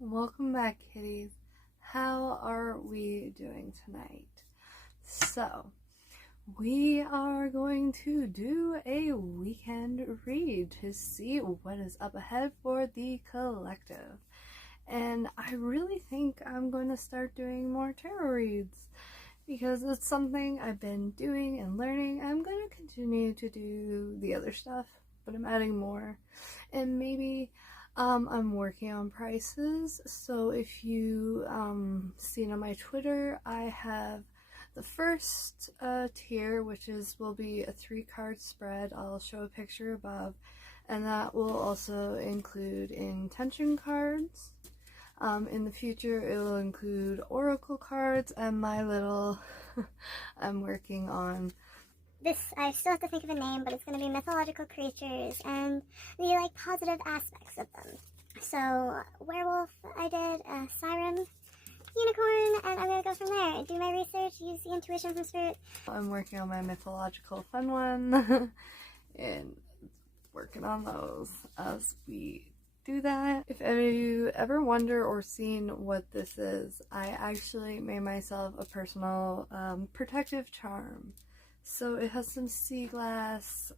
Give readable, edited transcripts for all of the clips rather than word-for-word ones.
Welcome back, kitties. How are we doing tonight? So, we are going to do a weekend read to see what is up ahead for the collective. And I really think I'm going to start doing more tarot reads because it's something I've been doing and learning. I'm going to continue to do the other stuff, but I'm adding more. And maybe I'm working on prices, so if you seen on my Twitter, I have the first tier, which will be a 3-card spread. I'll show a picture above, and that will also include intention cards. In the future, it will include oracle cards and my little I'm working on this. I still have to think of a name, but it's going to be mythological creatures and the positive aspects of them. So werewolf, I did siren, unicorn, and I'm going to go from there. Do my research, use the intuition from spirit. I'm working on my mythological fun one and working on those as we do that. If any of you ever wonder or seen what this is, I actually made myself a personal protective charm. So it has some sea glass,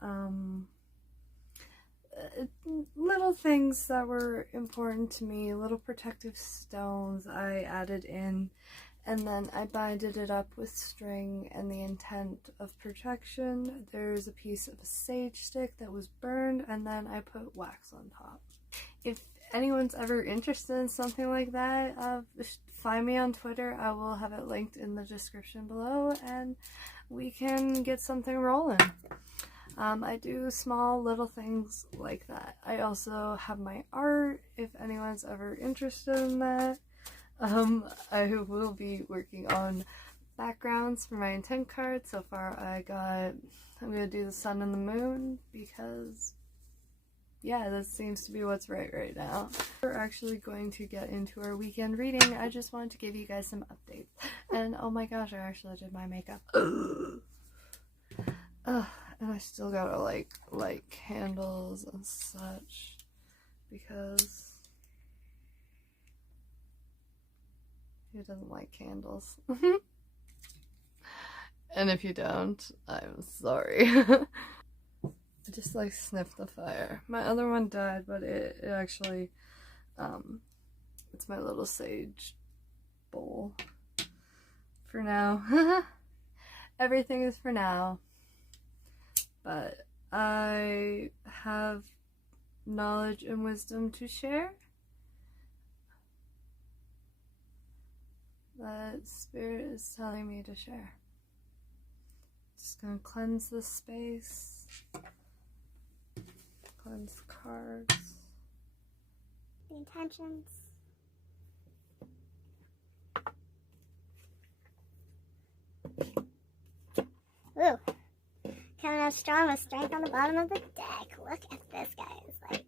little things that were important to me, little protective stones I added in, and then I binded it up with string and the intent of protection. There's a piece of a sage stick that was burned, and then I put wax on top. If anyone's ever interested in something like that, find me on Twitter. I will have it linked in the description below, and we can get something rolling. I do small little things like that. I also have my art, if anyone's ever interested in that. I will be working on backgrounds for my intent cards. So far I'm going to do the sun and the moon because yeah, this seems to be what's right now. We're actually going to get into our weekend reading. I just wanted to give you guys some updates. And oh my gosh, I actually did my makeup. And I still gotta light candles and such because who doesn't like candles? And if you don't, I'm sorry. I just sniffed the fire. My other one died, but it actually, it's my little sage bowl for now. Everything is for now, but I have knowledge and wisdom to share that spirit is telling me to share. Just gonna cleanse this space. Cleanse cards. The intentions. Ooh. Coming out strong with strength on the bottom of the deck. Look at this, guys.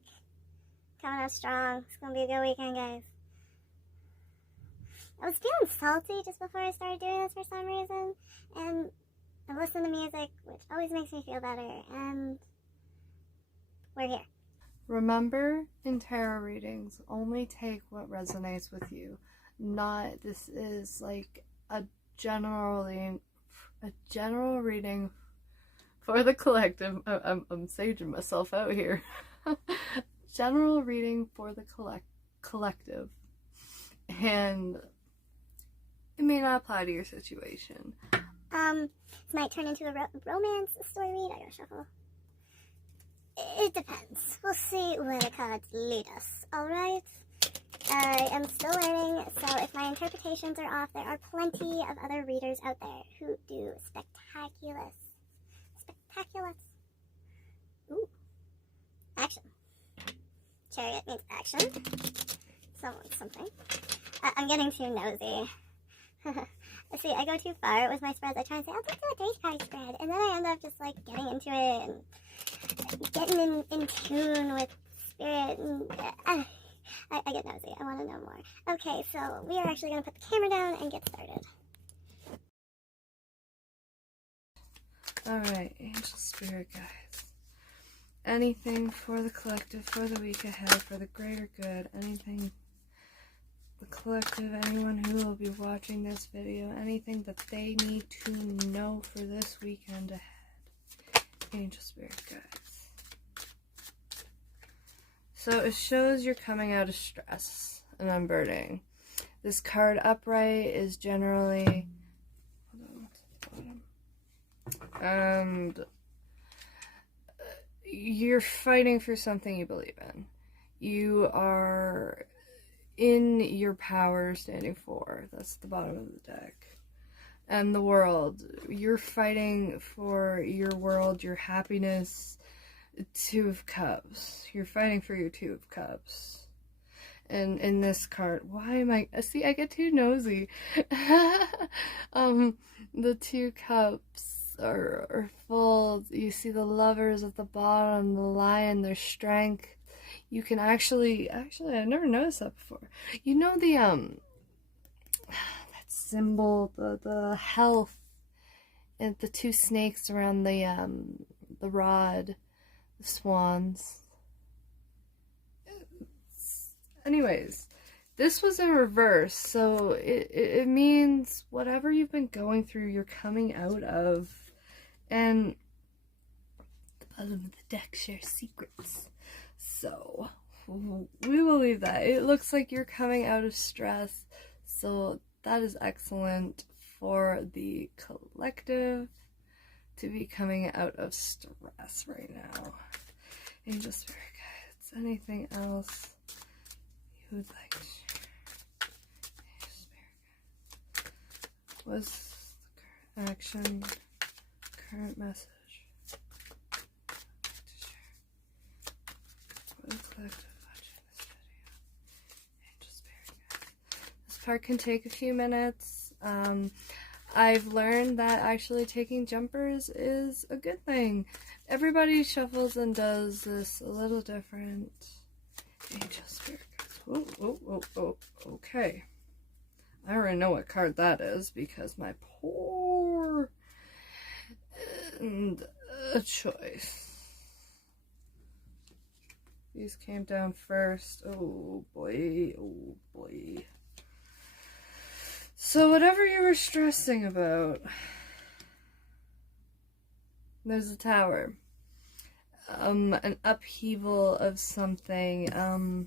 Coming out strong. It's gonna be a good weekend, guys. I was feeling salty just before I started doing this for some reason. And I listened to music, which always makes me feel better. And we're here. Remember, in tarot readings, only take what resonates with you. This is a general reading for the collective. I'm saging myself out here. General reading for the collective. And it may not apply to your situation. This might turn into a romance story read. I gotta shuffle. It depends. We'll see where the cards lead us, alright? I am still learning, so if my interpretations are off, there are plenty of other readers out there who do spectaculous. Ooh. Action. Chariot means action. Something. I'm getting too nosy. See, I go too far with my spreads. I try and say, I'll just do a 3-card spread, and then I end up just getting into it and getting in tune with spirit, and I get nosy. I want to know more. Okay, so we are actually going to put the camera down and get started. Alright, angel spirit guides. Anything for the collective, for the week ahead, for the greater good, anything the collective, anyone who will be watching this video, anything that they need to know for this weekend ahead. Angel Spirit Guides. So it shows you're coming out of stress and unburdening. This card upright is generally, and you're fighting for something you believe in. You are in your power standing for. That's the bottom of the deck. And the world. You're fighting for your world, your happiness. Two of Cups. You're fighting for your Two of Cups. And in this card, why am I... See, I get too nosy. The Two Cups are full. You see the Lovers at the bottom, the Lion, their strength. You can actually, I've never noticed that before. You know the, that symbol, the health, and the two snakes around the rod, the swans. Anyways, this was in reverse, so it means whatever you've been going through, you're coming out of, and the bottom of the deck shares secrets. So, we will leave that. It looks like you're coming out of stress, so that is excellent for the collective to be coming out of stress right now. Angel Spirit Guides, anything else you would like to share? Angel Spirit Guides. What's the current action, current message? Collective watching this video. Angel Spirit Guides. This part can take a few minutes. I've learned that actually taking jumpers is a good thing. Everybody shuffles and does this a little different. Angel Spirit Guides. Oh, okay. I already know what card that is because my poor and a choice. These came down first. Oh boy, oh boy. So whatever you were stressing about, there's a tower. An upheaval of something. The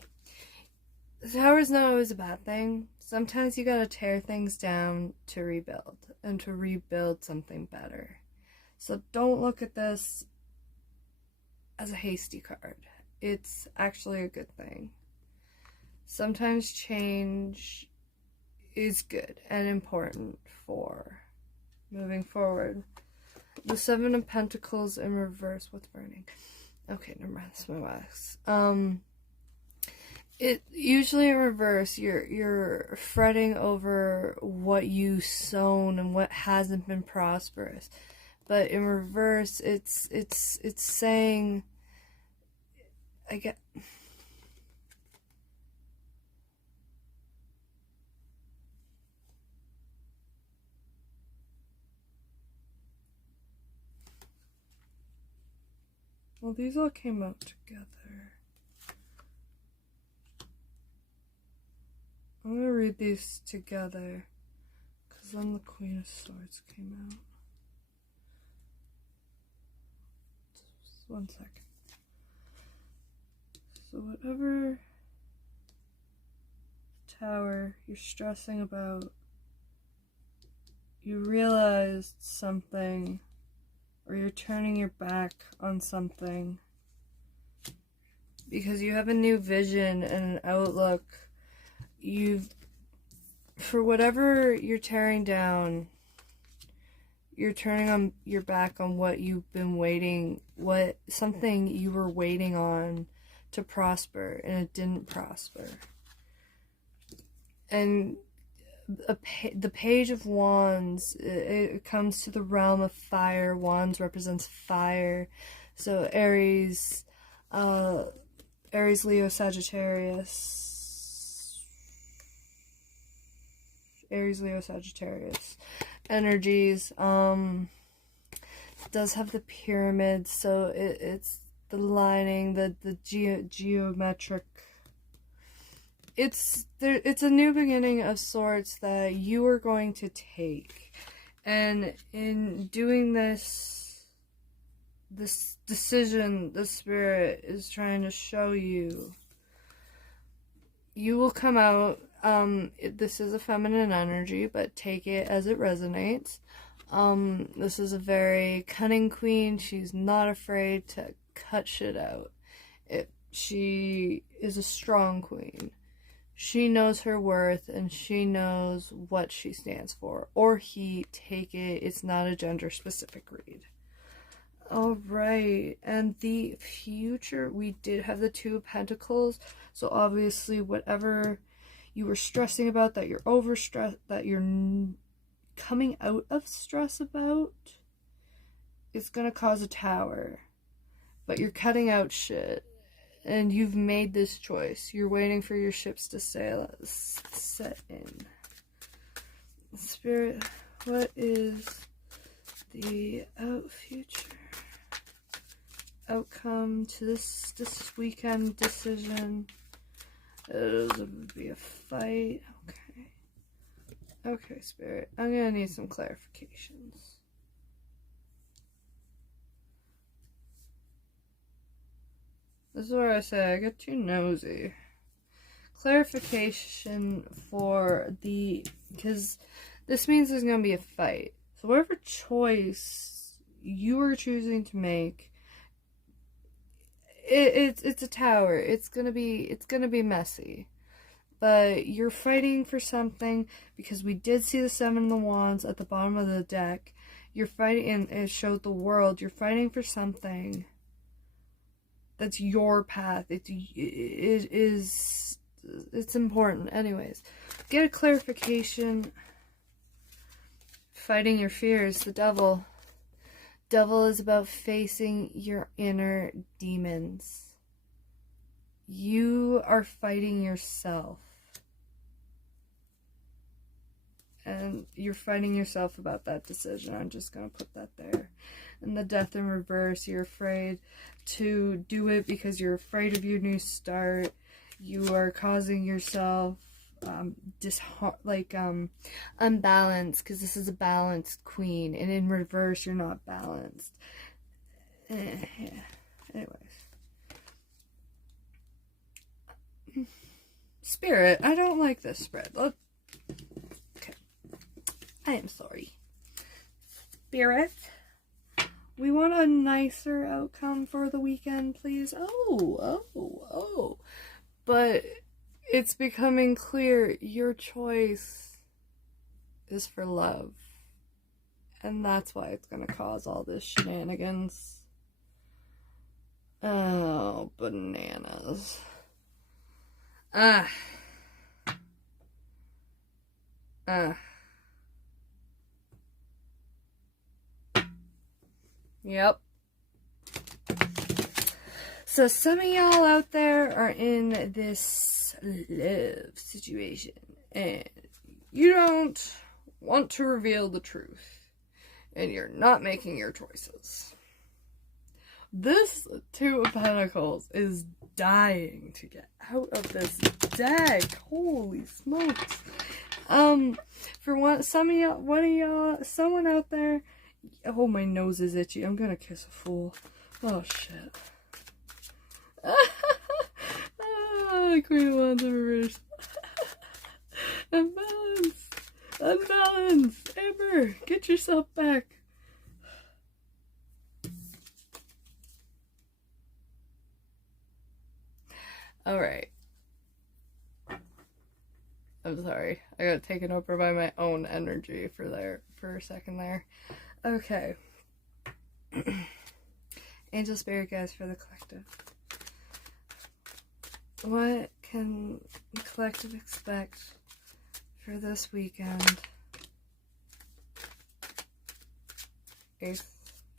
tower's not always a bad thing. Sometimes you gotta tear things down to rebuild, and to rebuild something better. So don't look at this as a hasty card. It's actually a good thing. Sometimes change is good and important for moving forward. The Seven of Pentacles in reverse. What's burning? Okay, never mind. That's my wax. It usually in reverse. You're fretting over what you sown and what hasn't been prosperous. But in reverse, it's saying, I get. Well, these all came out together. I'm gonna read these together, because then the Queen of Swords came out. Just 1 second. So whatever tower you're stressing about, you realized something, or you're turning your back on something because you have a new vision and an outlook. For whatever you're tearing down, you're turning on your back on what you've been waiting, something you were waiting on to prosper, and it didn't prosper. And the Page of Wands, it comes to the realm of fire. Wands represents fire. So Aries, Leo, Sagittarius. Aries, Leo, Sagittarius energies. It does have the pyramid, so it's the lining, the geometric it's a new beginning of sorts that you are going to take. And in doing this decision, the Spirit is trying to show you, you will come out, this is a feminine energy, but take it as it resonates. This is a very cunning queen. She's not afraid to cut shit out. She is a strong queen. She knows her worth, and she knows what she stands for. Or he, take it. It's not a gender-specific read. Alright, and the future, we did have the Two of Pentacles. So obviously, whatever you were stressing about, that you're overstressed, that you're coming out of stress about, it's gonna cause a tower. But you're cutting out shit. And you've made this choice. You're waiting for your ships to set in. Spirit, what is the future outcome to this weekend decision? It would be a fight. Okay. Okay, Spirit. I'm gonna need some clarifications. This is where I say I get too nosy. Clarification for because this means there's going to be a fight. So whatever choice you are choosing to make, it's a tower. It's gonna be messy. But you're fighting for something, because we did see the Seven of Wands at the bottom of the deck. You're fighting, and it showed the world. You're fighting for something that's your path. It's important. Anyways, get a clarification. Fighting your fears. The devil. Devil is about facing your inner demons. You are fighting yourself. And you're fighting yourself about that decision. I'm just going to put that there. And the Death in reverse, you're afraid to do it because you're afraid of your new start. You are causing yourself unbalanced, because this is a balanced queen. And in reverse, you're not balanced. Yeah. Anyways. Spirit, I don't like this spread. Okay. I am sorry. Spirit, we want a nicer outcome for the weekend, please. Oh. But it's becoming clear your choice is for love. And that's why it's going to cause all this shenanigans. Oh, bananas. Yep. So some of y'all out there are in this love situation, and you don't want to reveal the truth, and you're not making your choices. This Two of Pentacles is dying to get out of this deck. Holy smokes. For someone out there. Oh, my nose is itchy. I'm gonna kiss a fool. Oh, shit. Queen of Wands in reverse. Unbalance. Amber, get yourself back. Alright. I'm sorry. I got taken over by my own energy for a second there. Okay. Angel Spirit Guides for the collective. What can the collective expect for this weekend? Ace of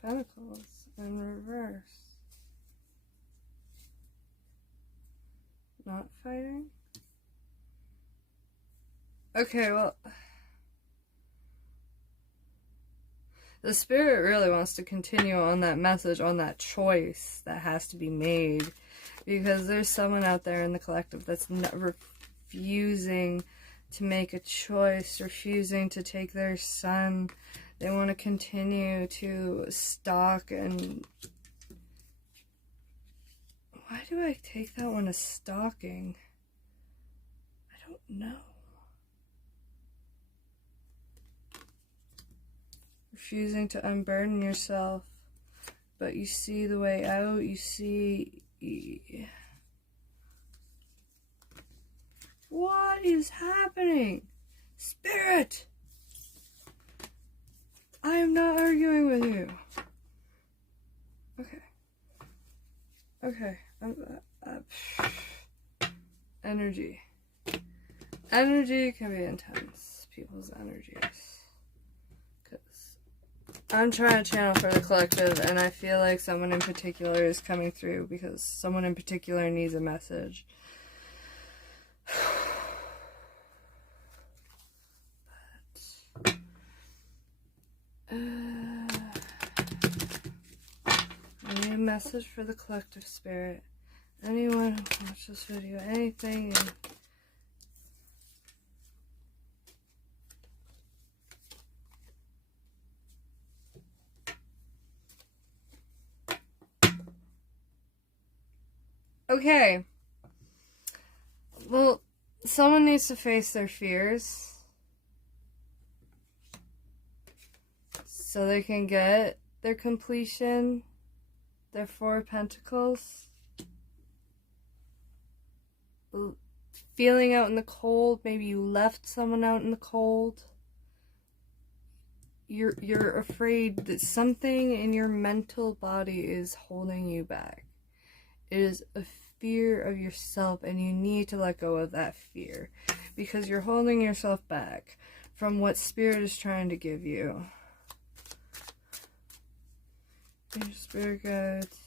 Pentacles in reverse. Not fighting? Okay, well, the Spirit really wants to continue on that message, on that choice that has to be made, because there's someone out there in the collective that's never refusing to make a choice, refusing to take their son. They want to continue to stalk and... Why do I take that one as stalking? I don't know. Refusing to unburden yourself, but you see the way out, you see... What is happening? Spirit! I am not arguing with you. Okay. Okay. Energy. Energy can be intense. People's energies. Because I'm trying to channel for the collective, and I feel like someone in particular is coming through because someone in particular needs a message. I need a message for the collective spirit. Anyone who watched this video, anything. Okay. Well, someone needs to face their fears so they can get their completion, their 4 of Pentacles. Feeling out in the cold, maybe you left someone out in the cold. You're afraid that something in your mental body is holding you back. It is a fear of yourself, and you need to let go of that fear because you're holding yourself back from what Spirit is trying to give you. Your spirit guides.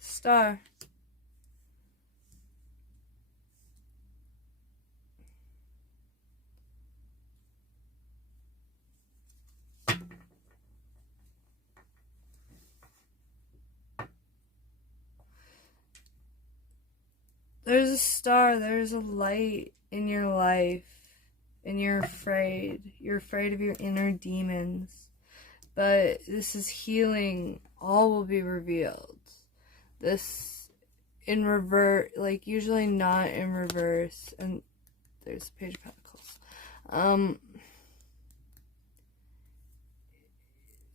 Star. There's a star, there's a light in your life, and you're afraid. You're afraid of your inner demons. But this is healing. All will be revealed. This in reverse, like usually not in reverse. And there's a Page of Pentacles.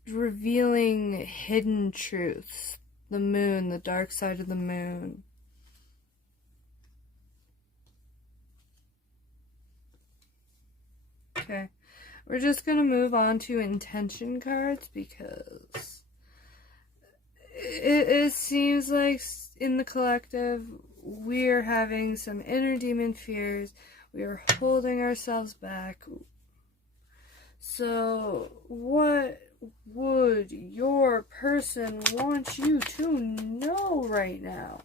Revealing hidden truths. The moon, the dark side of the moon. Okay, we're just going to move on to intention cards because it seems like in the collective we're having some inner demon fears. We are holding ourselves back. So what would your person want you to know right now?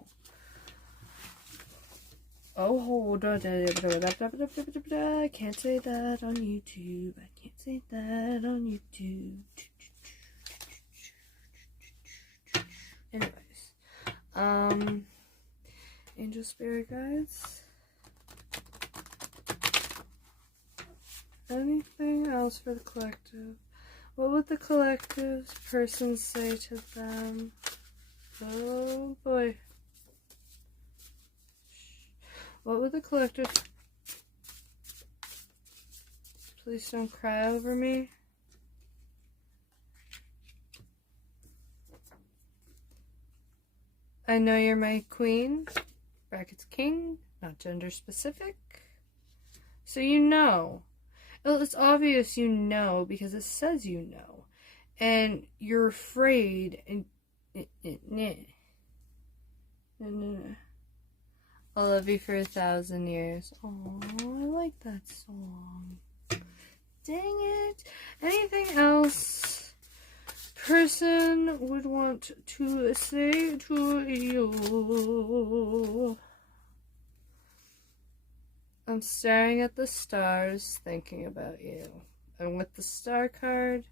Oh, hold on. I can't say that on YouTube. I can't say that on YouTube. Anyways. Angel Spirit Guides. Anything else for the collective? What would the collective's person say to them? Oh boy. What would the collective... Please don't cry over me. I know you're my queen. Brackets king. Not gender specific. So you know. Well, it's obvious you know because it says you know. And you're afraid and... I'll love you for 1,000 years. Oh, I like that song. Dang it. Anything else person would want to say to you? I'm staring at the stars, thinking about you. And with the star card,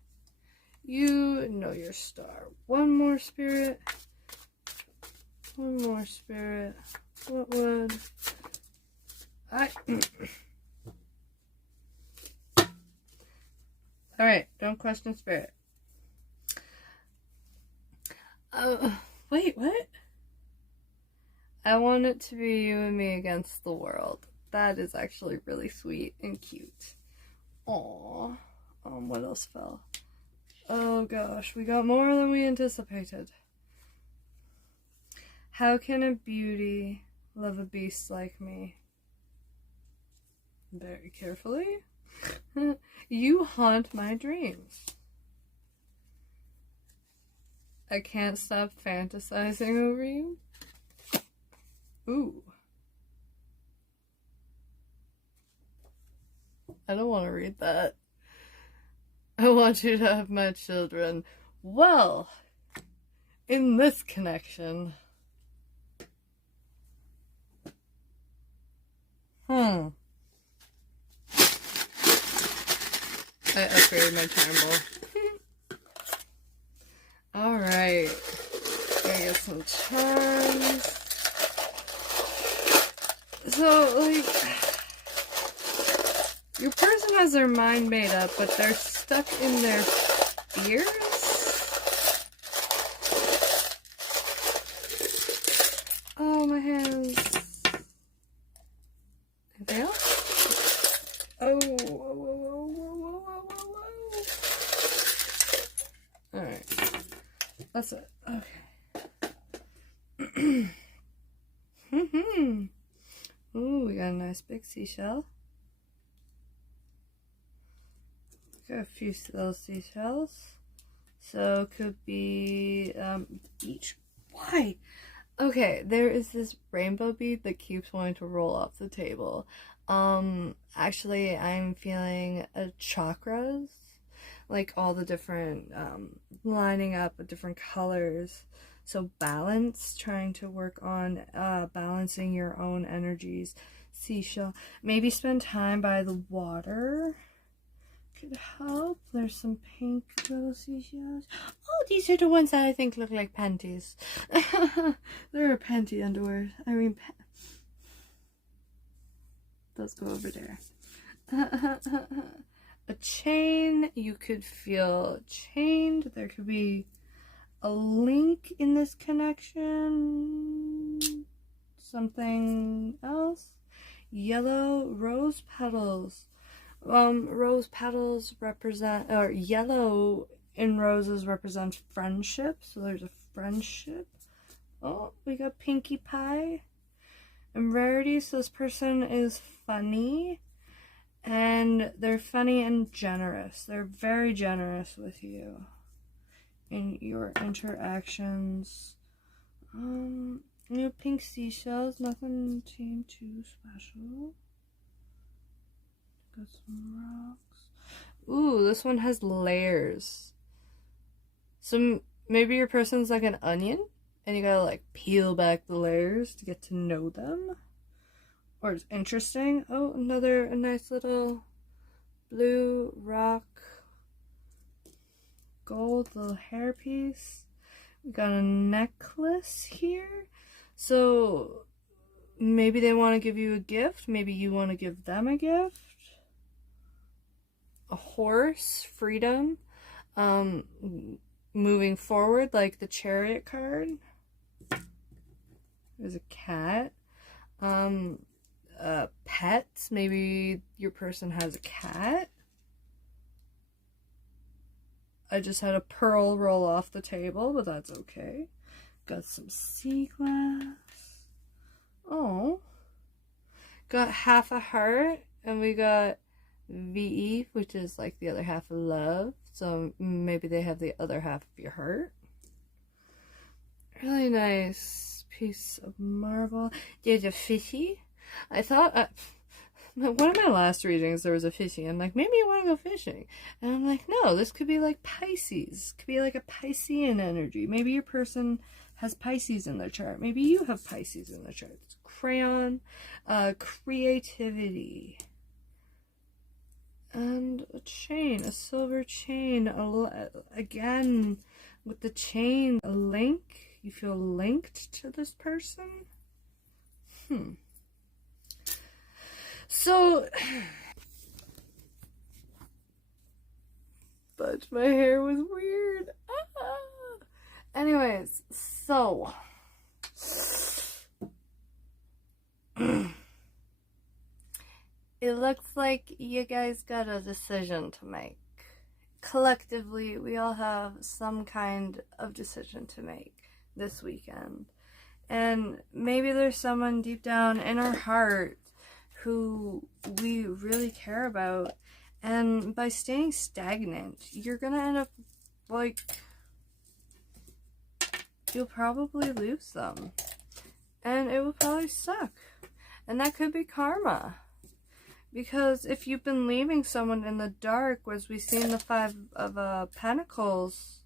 you know your star. One more, Spirit. One more, Spirit. What would Alright, don't question Spirit. Wait, what? I want it to be you and me against the world. That is actually really sweet and cute. Aww. What else fell? Oh gosh, we got more than we anticipated. How can a beauty love a beast like me? Very carefully. You haunt my dreams. I can't stop fantasizing over you. Ooh. I don't want to read that. I want you to have my children. Well, in this connection. I upgraded my charm bowl. Alright. Gotta get some charms. So, like, your person has their mind made up, but they're stuck in their fears? Oh, my hands. Anything else? Oh, whoa, whoa, whoa, whoa, whoa, whoa. Alright. That's it. Okay. Ooh, we got a nice big seashell. Got a few little seashells. So could be beach. Why? Okay, there is this rainbow bead that keeps wanting to roll off the table. Actually, I'm feeling chakras, like all the different lining up with different colors. So balance, trying to work on balancing your own energies. Seashell. Maybe spend time by the water. Could help. There's some pink little seashells. Oh, these are the ones that I think look like panties. There are panty underwear. I mean, those go over there. A chain. You could feel chained. There could be a link in this connection. Something else. Yellow rose petals. Rose petals represent, or yellow in roses represents friendship. So there's a friendship. Oh, we got Pinkie Pie. And rarity, so this person is funny. And they're funny and generous. They're very generous with you in your interactions. New pink seashells, nothing too special. Got some rocks. Ooh, this one has layers. So maybe your person's like an onion, and you gotta like peel back the layers to get to know them. Or it's interesting. Oh, a nice little blue rock. Gold little hairpiece. We got a necklace here. So maybe they want to give you a gift. Maybe you want to give them a gift. A horse, freedom. Moving forward, like the Chariot card. There's a cat. Pets. Maybe your person has a cat. I just had a pearl roll off the table, but that's okay. Got some sea glass. Oh. Got half a heart, and we got VE, which is like the other half of love. So maybe they have the other half of your heart. Really nice piece of marble. There's a fishy. I thought... one of my last readings, there was a fishy. I'm like, maybe you want to go fishing. And I'm like, no, this could be like Pisces. Could be like a Piscean energy. Maybe your person has Pisces in their chart. Maybe you have Pisces in their chart. It's crayon, creativity. And a chain, a silver chain. Again, with the chain, a link. You feel linked to this person? So, but my hair was weird. Anyways, so it looks like you guys got a decision to make. Collectively, we all have some kind of decision to make this weekend. And maybe there's someone deep down in our heart who we really care about. And by staying stagnant, you're gonna end up like, you'll probably lose them. And it will probably suck. And that could be karma. Because if you've been leaving someone in the dark, as we've seen the Five of Pentacles,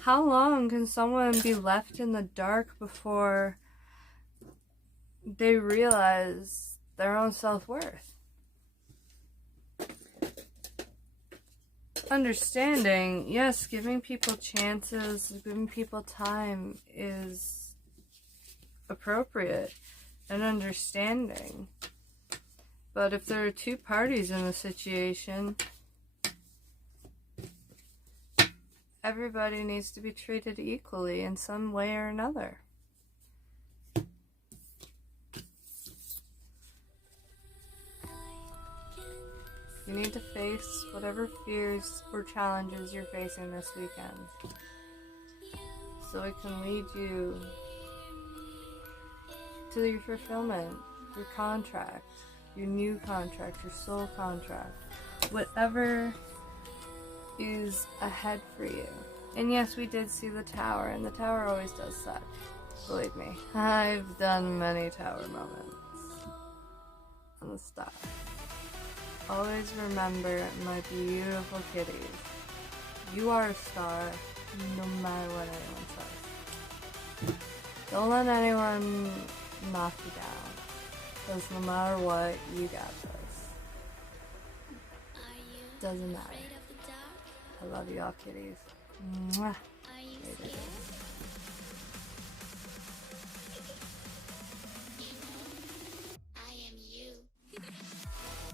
how long can someone be left in the dark before they realize their own self-worth? Understanding, yes, giving people chances, giving people time is appropriate and understanding. But if there are two parties in the situation, everybody needs to be treated equally in some way or another. You need to face whatever fears or challenges you're facing this weekend, so it can lead you to your fulfillment, your contract, your new contract, your soul contract, whatever is ahead for you. And yes, we did see the tower, and the tower always does suck. Believe me, I've done many tower moments on the star. Always remember, my beautiful kitties, you are a star, no matter what anyone says. Don't let anyone knock you down, because no matter what, you got this. Doesn't matter. I love you all, kitties. Mwah.